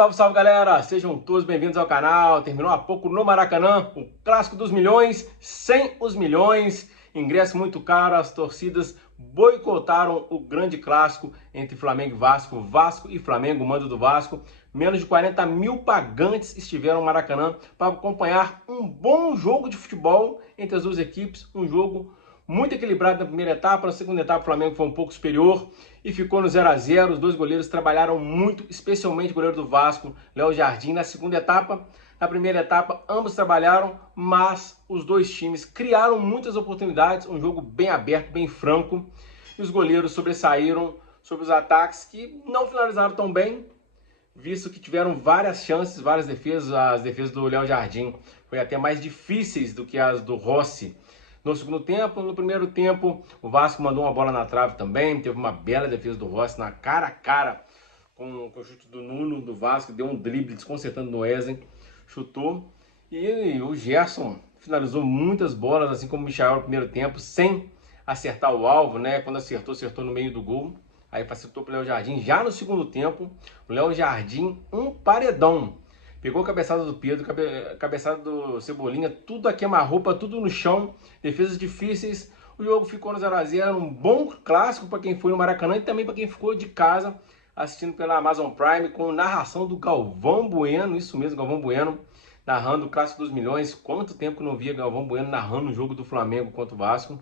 Salve, salve galera! Sejam todos bem-vindos ao canal. Terminou há pouco no Maracanã, o clássico dos milhões, sem os milhões. Ingresso muito caro, as torcidas boicotaram o grande clássico entre Flamengo e Vasco. Vasco e Flamengo, mando do Vasco. Menos de 40 mil pagantes estiveram no Maracanã para acompanhar um bom jogo de futebol entre as duas equipes. Um jogo muito equilibrado na primeira etapa, na segunda etapa o Flamengo foi um pouco superior e ficou no 0 a 0. Os dois goleiros trabalharam muito, especialmente o goleiro do Vasco, Léo Jardim, na segunda etapa. Na primeira etapa, ambos trabalharam, mas os dois times criaram muitas oportunidades, um jogo bem aberto, bem franco, e os goleiros sobressaíram sobre os ataques que não finalizaram tão bem, visto que tiveram várias chances, várias defesas. As defesas do Léo Jardim foi até mais difíceis do que as do Rossi no segundo tempo. No primeiro tempo, o Vasco mandou uma bola na trave também, teve uma bela defesa do Rossi na cara a cara com o chute do Nuno do Vasco, deu um drible desconcertando no Wesley, chutou, e o Gerson finalizou muitas bolas, assim como o Michael no primeiro tempo, sem acertar o alvo, né? Quando acertou, acertou no meio do gol. Aí facilitou para o Léo Jardim. Já no segundo tempo, o Léo Jardim, um paredão. Pegou a cabeçada do Pedro, cabeçada do Cebolinha, tudo a queima-roupa, tudo no chão, defesas difíceis. O jogo ficou no 0 a 0, um bom clássico para quem foi no Maracanã e também para quem ficou de casa assistindo pela Amazon Prime, com narração do Galvão Bueno, isso mesmo, Galvão Bueno, narrando o Clássico dos Milhões. Quanto tempo que não via Galvão Bueno narrando o jogo do Flamengo contra o Vasco.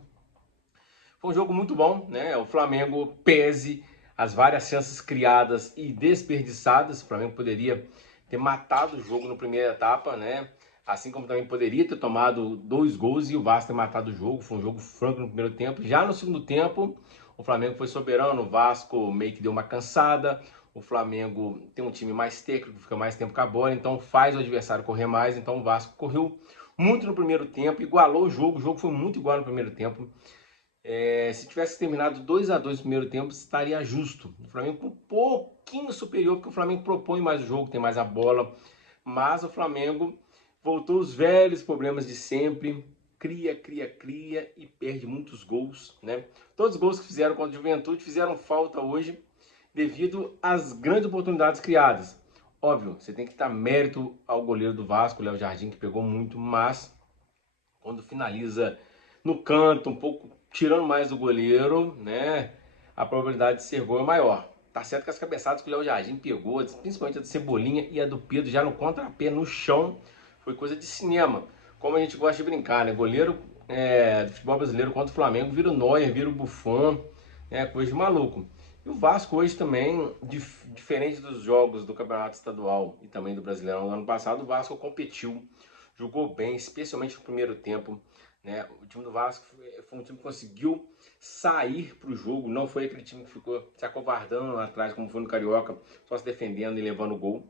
Foi um jogo muito bom, né? O Flamengo, pese as várias chances criadas e desperdiçadas, o Flamengo poderia ter matado o jogo na primeira etapa, né? Assim como também poderia ter tomado 2 gols e o Vasco ter matado o jogo. Foi um jogo franco no primeiro tempo. Já no segundo tempo, o Flamengo foi soberano, o Vasco meio que deu uma cansada. O Flamengo tem um time mais técnico, fica mais tempo com a bola, então faz o adversário correr mais. Então o Vasco correu muito no primeiro tempo, igualou o jogo foi muito igual no primeiro tempo. Se tivesse terminado 2 a 2 no primeiro tempo, estaria justo. O Flamengo um pouquinho superior, porque o Flamengo propõe mais o jogo, tem mais a bola. Mas o Flamengo voltou os velhos problemas de sempre. Cria e perde muitos gols, né? Todos os gols que fizeram contra a Juventude fizeram falta hoje devido às grandes oportunidades criadas. Óbvio, você tem que dar mérito ao goleiro do Vasco, o Léo Jardim, que pegou muito, mas quando finaliza no canto, um pouco tirando mais do goleiro, né, a probabilidade de ser gol é maior. Tá certo que as cabeçadas que o Léo Jardim pegou, principalmente a do Cebolinha e a do Pedro, já no contrapé, no chão, foi coisa de cinema. Como a gente gosta de brincar, né? Goleiro do futebol brasileiro contra o Flamengo vira o Neuer, vira o Buffon, coisa de maluco. E o Vasco hoje também, diferente dos jogos do Campeonato Estadual e também do Brasileirão do ano passado, o Vasco competiu, jogou bem, especialmente no primeiro tempo. Né? O time do Vasco foi um time que conseguiu sair para o jogo, não foi aquele time que ficou se acovardando lá atrás, como foi no Carioca, só se defendendo e levando o gol.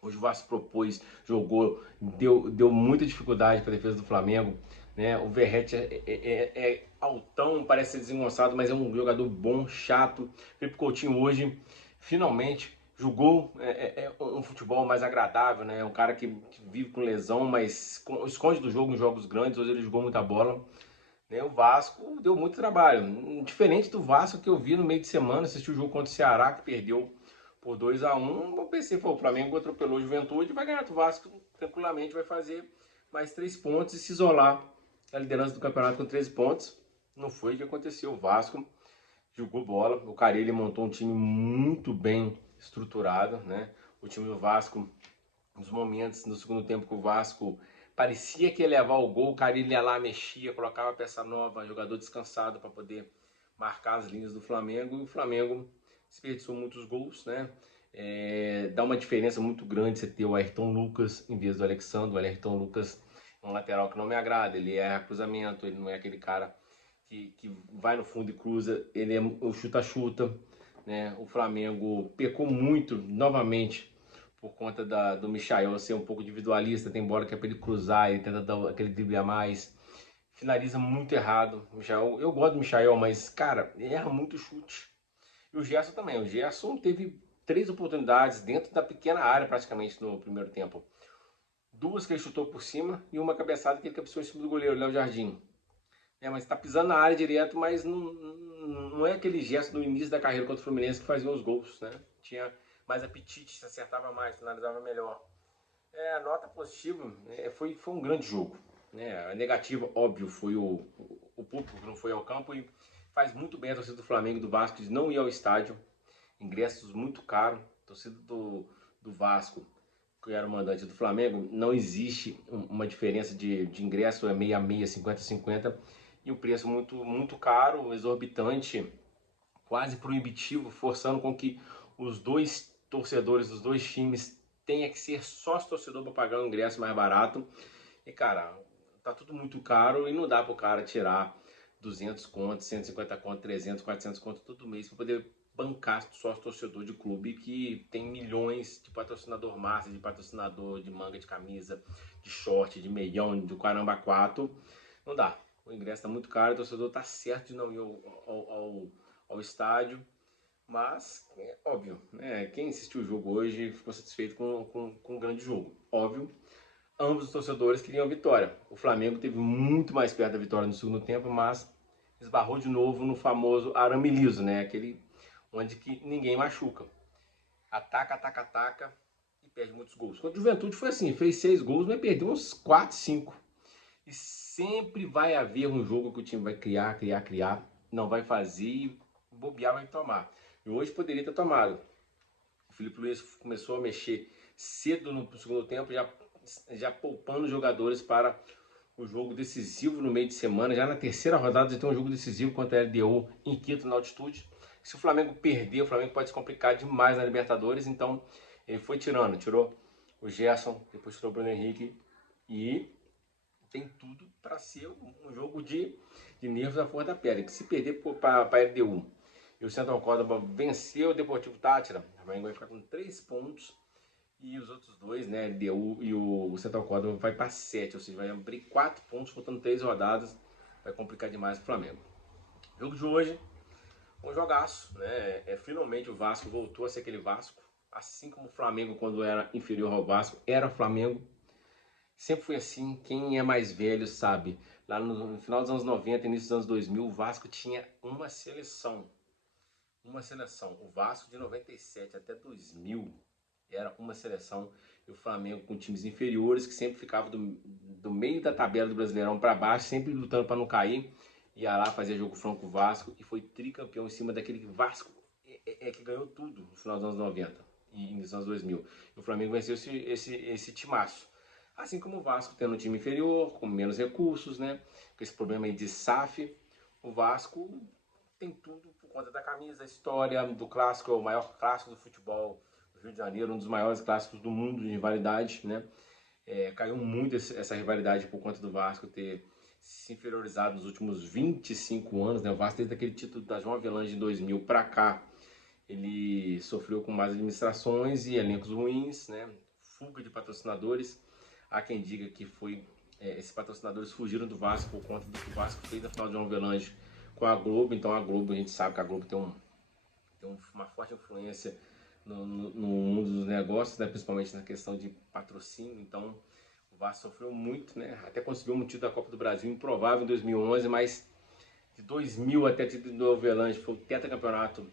Hoje o Vasco propôs, jogou, deu muita dificuldade para a defesa do Flamengo. Né? O Verratti é altão, parece ser desengonçado, mas é um jogador bom, chato. Felipe Coutinho hoje, finalmente, jogou um futebol mais agradável, né? Um cara que vive com lesão, mas esconde do jogo em jogos grandes. Hoje ele jogou muita bola. Né? O Vasco deu muito trabalho. Diferente do Vasco que eu vi no meio de semana, assisti o jogo contra o Ceará, que perdeu por 2 a 1. Eu pensei, o Flamengo atropelou a Juventude, vai ganhar do Vasco tranquilamente, vai fazer mais 3 pontos e se isolar da liderança do campeonato com 13 pontos. Não foi o que aconteceu. O Vasco jogou bola, o Carille montou um time muito bem estruturado, né? O time do Vasco, nos momentos no segundo tempo que o Vasco parecia que ia levar o gol, o Carille ia lá, mexia, colocava peça nova, jogador descansado para poder marcar as linhas do Flamengo, e o Flamengo desperdiçou muitos gols, né? Dá uma diferença muito grande você ter o Ayrton Lucas em vez do Alexandre. O Ayrton Lucas é um lateral que não me agrada, ele erra cruzamento, ele não é aquele cara que vai no fundo e cruza, ele é o chuta-chuta, né? O Flamengo pecou muito, novamente, por conta do Michael ser um pouco individualista, tem bola que é para ele cruzar, ele tenta dar aquele drible a mais, finaliza muito errado. Michael, eu gosto do Michael, mas, cara, erra muito chute. E o Gerson também, o Gerson teve 3 oportunidades dentro da pequena área praticamente no primeiro tempo. 2 que ele chutou por cima e uma cabeçada que ele cabeceou em cima do goleiro, Léo Jardim. Mas tá pisando na área direto, mas não é aquele gesto no início da carreira contra o Fluminense que fazia os gols, né? Tinha mais apetite, se acertava mais, finalizava melhor. A nota positiva foi um grande jogo. A negativa, óbvio, foi o público que não foi ao campo, e faz muito bem a torcida do Flamengo e do Vasco de não ir ao estádio. Ingressos muito caros. A torcida do Vasco, que era o mandante do Flamengo, não existe uma diferença de ingresso, é meio a meio, 50-50, e o preço muito caro, exorbitante, quase proibitivo, forçando com que os dois torcedores dos dois times tenha que ser sócio torcedor para pagar um ingresso mais barato. E cara, tá tudo muito caro e não dá pro cara tirar 200 conto, 150 conto, 300, 400 conto todo mês para poder bancar sócio torcedor de clube que tem milhões de patrocinador massa, de patrocinador de manga de camisa, de short, de meião, de caramba 4. Não dá. O ingresso tá muito caro, o torcedor tá certo de não ir ao estádio. Mas, óbvio, quem assistiu o jogo hoje ficou satisfeito com um grande jogo. Óbvio, ambos os torcedores queriam a vitória. O Flamengo teve muito mais perto da vitória no segundo tempo, mas esbarrou de novo no famoso arame liso, aquele onde que ninguém machuca. Ataca, ataca, ataca e perde muitos gols. Contra o Juventude foi assim, fez 6 gols, mas perdeu uns 4, 5. E sempre vai haver um jogo que o time vai criar, não vai fazer e bobear vai tomar. E hoje poderia ter tomado. O Filipe Luiz começou a mexer cedo no segundo tempo, já poupando jogadores para o jogo decisivo no meio de semana. Já na terceira rodada já tem um jogo decisivo contra a LDU em Quito, na altitude. Se o Flamengo perder, o Flamengo pode se complicar demais na Libertadores. Então ele foi tirou o Gerson, depois tirou o Bruno Henrique, e tem tudo para ser um jogo de nervos à flor da pele. Que se perder para a LDU e o Central Córdoba venceu o Deportivo Táchira, o Flamengo vai ficar com 3 pontos. E os outros dois, LDU e o Central Córdoba, vai para 7, ou seja, vai abrir 4 pontos, faltando 3 rodadas. Vai complicar demais o Flamengo. Jogo de hoje, um jogaço, finalmente o Vasco voltou a ser aquele Vasco. Assim como o Flamengo, quando era inferior ao Vasco, era Flamengo. Sempre foi assim, quem é mais velho sabe. Lá no final dos anos 90, início dos anos 2000, o Vasco tinha uma seleção. O Vasco de 97 até 2000 era uma seleção, e o Flamengo com times inferiores que sempre ficava do meio da tabela do Brasileirão para baixo, sempre lutando para não cair. Ia lá fazer jogo franco com o Vasco e foi tricampeão em cima daquele Vasco que ganhou tudo no final dos anos 90 e início dos anos 2000. E o Flamengo venceu esse timaço. Assim como o Vasco tendo um time inferior, com menos recursos, com esse problema aí de SAF, o Vasco tem tudo por conta da camisa, a história do clássico, é o maior clássico do futebol do Rio de Janeiro, um dos maiores clássicos do mundo de rivalidade, caiu muito essa rivalidade por conta do Vasco ter se inferiorizado nos últimos 25 anos, O Vasco, desde aquele título da João Avelange em 2000 para cá, ele sofreu com más administrações e elencos ruins, fuga de patrocinadores. Há quem diga que esses patrocinadores fugiram do Vasco por conta do que o Vasco fez na final de João Avelange com a Globo. Então a Globo, a gente sabe que a Globo tem uma forte influência no mundo dos negócios, principalmente na questão de patrocínio. Então o Vasco sofreu muito, até conseguiu um título da Copa do Brasil improvável em 2011, mas de 2000 até o título do Avelange, foi o tetracampeonato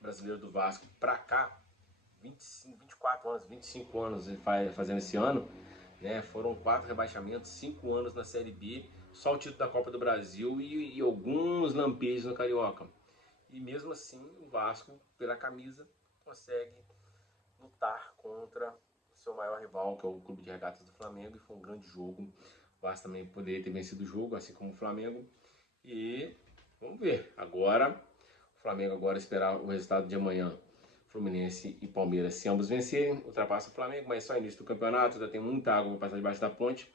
brasileiro do Vasco, para cá, 24 anos, 25 anos fazendo esse ano, foram 4 rebaixamentos, 5 anos na Série B, só o título da Copa do Brasil e alguns lampejos no Carioca. E mesmo assim, o Vasco, pela camisa, consegue lutar contra o seu maior rival, que é o Clube de Regatas do Flamengo, e foi um grande jogo. O Vasco também poderia ter vencido o jogo, assim como o Flamengo. E vamos ver. Agora, o Flamengo esperar o resultado de amanhã. Fluminense e Palmeiras, se ambos vencerem, ultrapassa o Flamengo, mas só início do campeonato, ainda tem muita água para passar debaixo da ponte.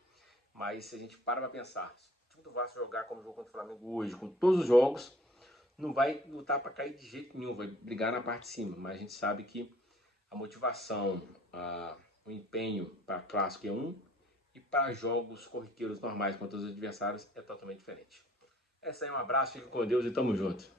Mas se a gente para pensar, se o time do Vasco jogar como jogou contra o Flamengo hoje, com todos os jogos, não vai lutar para cair de jeito nenhum, vai brigar na parte de cima. Mas a gente sabe que a motivação, o empenho para clássico é e para jogos corriqueiros normais contra os adversários é totalmente diferente. Essa aí, um abraço, fica com Deus e tamo junto.